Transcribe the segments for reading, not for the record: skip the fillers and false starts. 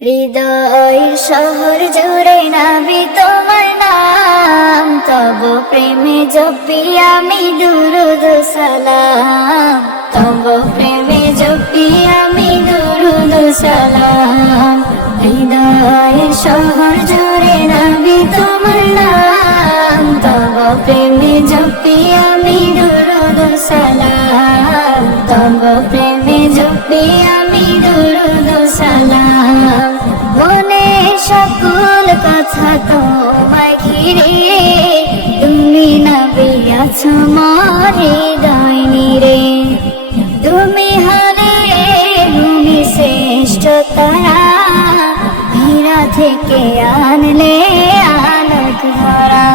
হৃদয় শহর জুড়ে নাবি তোমার নাম, তব প্রেমে জপি আমি দুরুদ সালাম, তব প্রেমে জপি আমি দুরুদ সালাম। হৃদয় শহর জুড়ে নাবি তোমার নাম, তব প্রেমে জপি আমি দুরুদ সালাম, তব প্রেমে জপি আমি দুরুদ সালাম। মনে সকল কথা তোমায় ঘিরে, তুমি নবী আছো মোর হৃদয় নিরে। তুমি হলে ভূমি শ্রেষ্ঠ তারা, হীরা থেকে আনলে আলোক ধরা।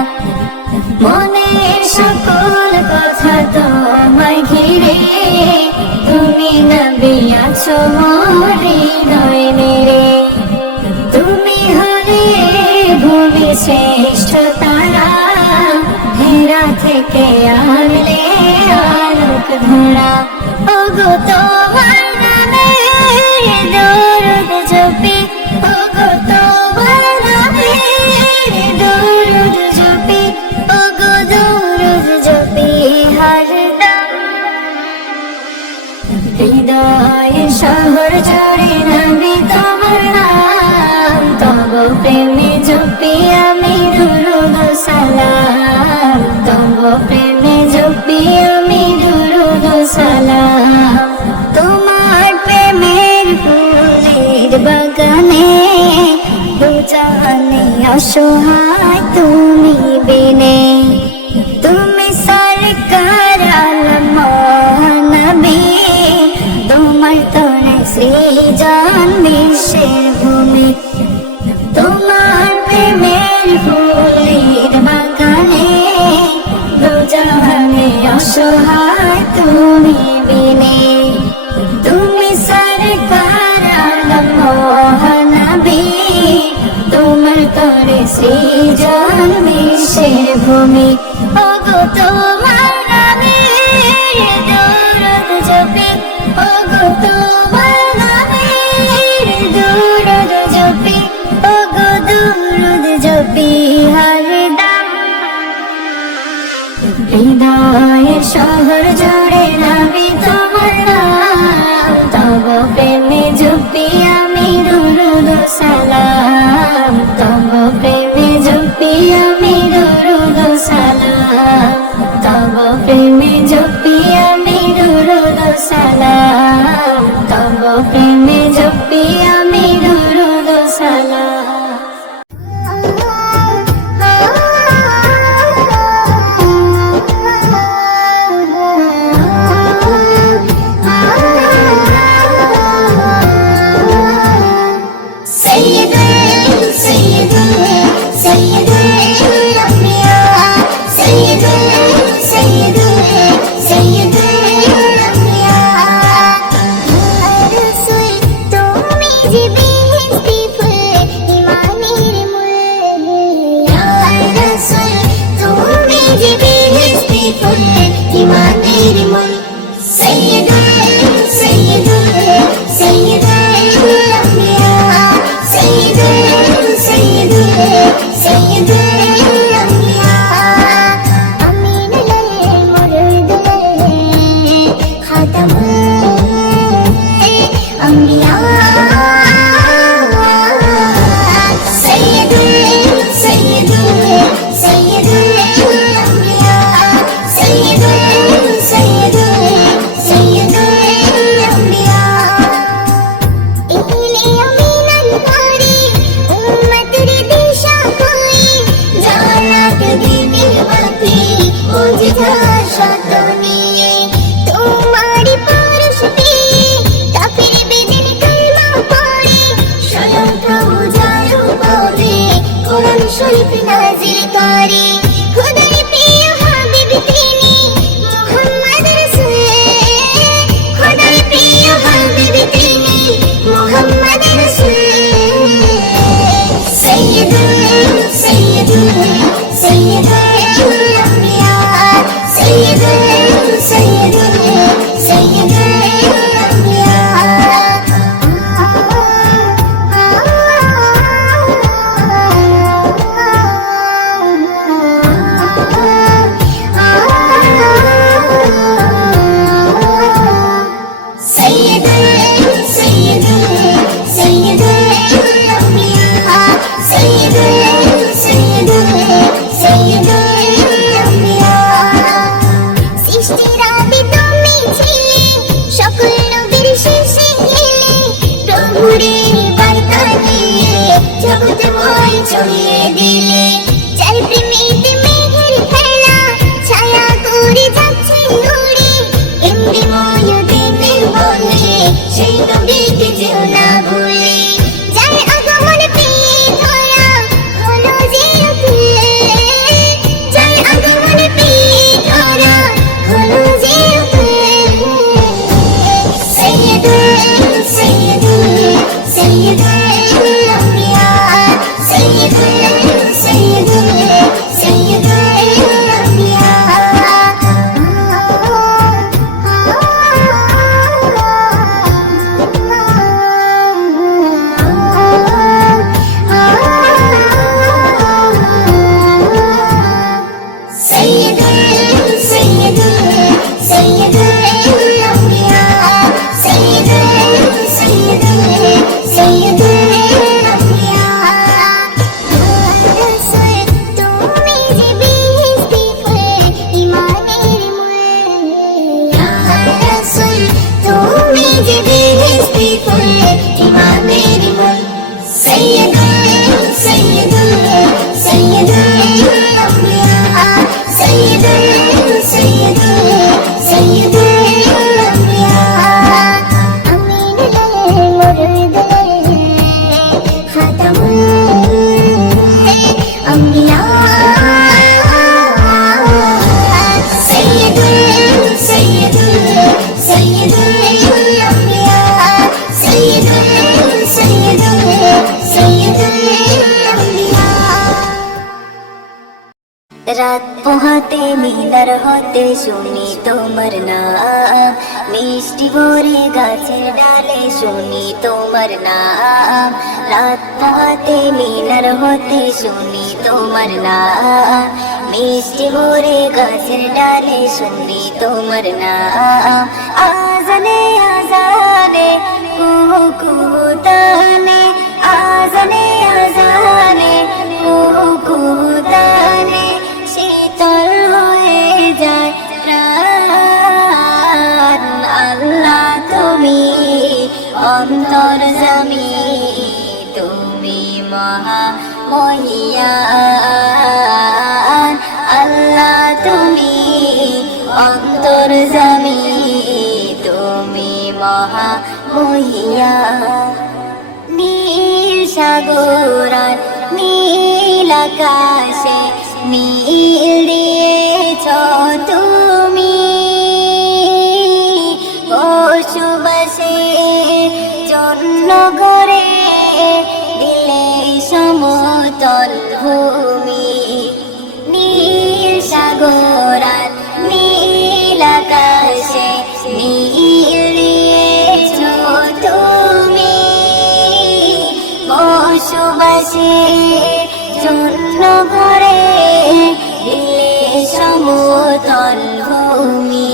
মনের সকল কথা তোমায় ঘিরে, তুমি নবী আছো মোর হৃদয় নিরে। তুমি হলে ভূমি শ্রেষ্ঠ তারা, হীরা থেকে আনলে আলোক ধরা। ওগো তোমার নামে দরুদ জপি, ওগো তোমার নামে দরুদ জপি, ওগো দরুদ জপি হরদম। হৃদয় শহর জুড়ে নবী তোমার নাম, তব প্রেমে জপি আমি দুরুদ সালাম, তব প্রেমে জপি আমি দুরুদ সালাম। তোমার প্রেমের ফুলের বাগানে, দুজানে অসহায় তুমি বিনে। তুমি সরকার আলম নবী, তোমার তরে সৃজন বিশ্বের ভূমি। তোমার প্রেমের ফুলের বাগানে, দুজাহানে অসহায় তুমি বিনে। তুমি সরকার আলম নবী, তোমার তরে সৃজন বিশ্বের ভূমি। ওগো তোমার নামে দরুদ জপি, ওগো তোমার নামে দরুদ জপি, ওগো দরুদ জপি হরদম। হৃদয় শহর জুড়ে নবী তোমার নাম, তব প্রেমে জপি আমি দুরুদ সালাম, তব প্রেমে জপি আমি দুরুদ সালাম, তব প্রেমে জপি আমি দুরুদ সালাম, তব প্রেমে জপি আমি দুরুদ সালাম। জগৎময় ছড়িয়ে দিলে চাই প্রেমেতে মেঘের খেলা ছায়া করে যাচ্ছে উড়ে এমনি ময় দিনের বলে সেই নবীকে যেও না ভুলে যার আগমন পেয়ে ধরা হলো যে উঠলে যার আগমন পেয়ে ধরা হলো যে উঠলে সৈয়দুল সৈয়দুল সৈয়দুল আম্বিয়া সৈয়দুল সৈয়দুল সৈয়দুল আম্বিয়া سيدنا سيدنا سيدنا الأنبياء سيدنا سيدنا سيدنا الأنبياء رسول তুমি যে বেহেশতি ফুল ঈমানের মূল ইয়া রাসূল তুমি যে বেহেশতি ফুল ঈমানের মূল سيدنا سيدنا سيدنا الأنبياء سيدنا سيدنا سيدنا الأنبياء أمين المرد خاتم الأنبياء سيدنا سيدنا سيدنا الأنبياء سيدنا سيدنا سيدنا الأنبياء রাত পোহাতে মিনার হতে শুনি তোমার নাম মিষ্টি ভরে গাছের ডালে শুনি তোমার নাম রাত পোহাতে মিনার হতে শুনি তোমার নাম মিষ্টি ভরে গাছের ডালে শুনি তোমার নাম আজানে আজানে কুহু কুহু তানে আজানে আজানে কুহু কুহু তানে শীতল হয়ে যায় প্রাণ আল্লাহ তুমি অন্তর্যামী তুমি মহা মহিয়ান আল্লাহ তুমি অন্তর্যামী তুমি মহা মহিয়ান নীল সাগর আর নীল আকাশে নীল দিয়েছ তুমি বসবাসে জন্য করে দিলে সমতল ভূমি নীল সাগর আর নীল আকাশে নীল দিয়েছ তুমি বসবাসে জন্য করে দিলে সমতল ভূমি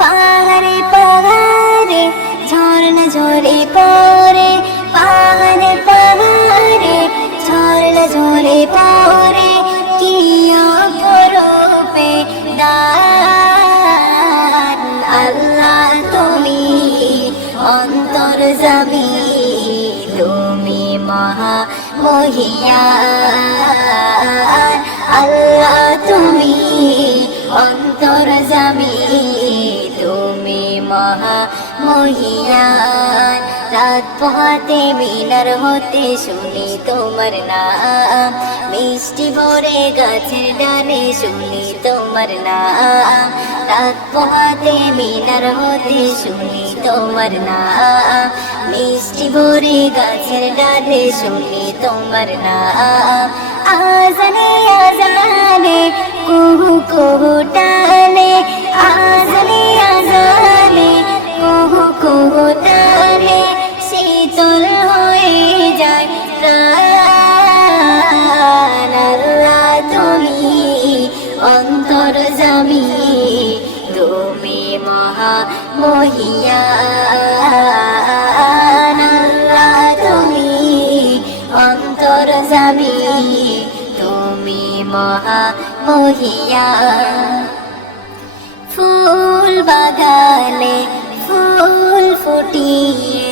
পাহাড়ে পাহাড়ে ঝর্ণা ঝরে পড়ে পাহাড়ে পাহাড়ে ঝর্ণা ঝরে পড়ে কি অপরূপে দান আল্লাহ তুমি অন্তর্যামী তুমি মহা মহিয়ান আল্লাহ তুমি অন্তর্যামী তুমি মহা মহিয়ান রাত পোহাতে মিনার হতে শুনি তোমার নাম মিষ্টি ভরে গাছের ডালে শুনি তোমার নাম রাত পোহাতে মিনার হতে শুনি তোমার নাম মিষ্টি ভরে গাছের ডালে শুনি তোমার নাম আজানে আজানে কুহু কুহু টানে আজানে আজানে কুহু কুহু টানে শীতল হয়ে যায় প্রাণ আল্লাহ তুমি অন্তর্যামী তুমি মহা মহিয়ান আল্লাহ তুমি অন্তর্যামী তুমি মহা মহিয়ান ফুল বাগানে ফুল ফুটিয়ে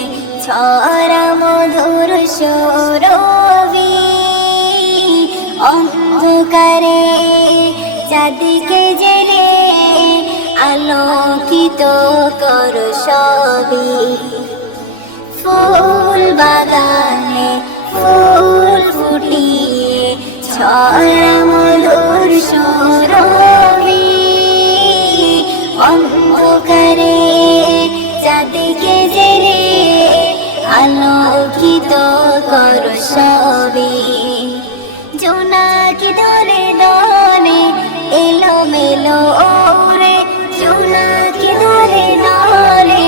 ছড়া মধুর সুর করো সবই। ফুল বাগানে ফুল ফুটিয়ে ছড়া মধুর সুরভি, অন্ধকারে চাঁদকে জেলে আলোকিত করো সবই। জোনাকি ধরে ধরে এলো মেলো ওরে, জোনাকি ধরে ধরে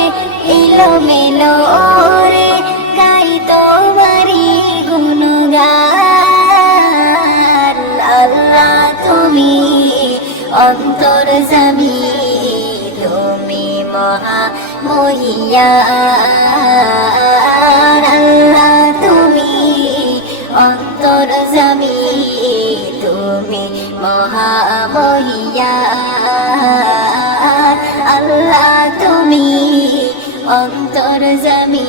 এলো মেলো ওরে, গাই তোমারি গুণগান। আল্লাহ তুমি অন্তর্যামী, তুমি মহা মহিয়ান। আল্লাহ তুমি অন্তর্যামী, তুমি মহা মহিয়ান। আল্লাহ তুমি অন্তর্যামী।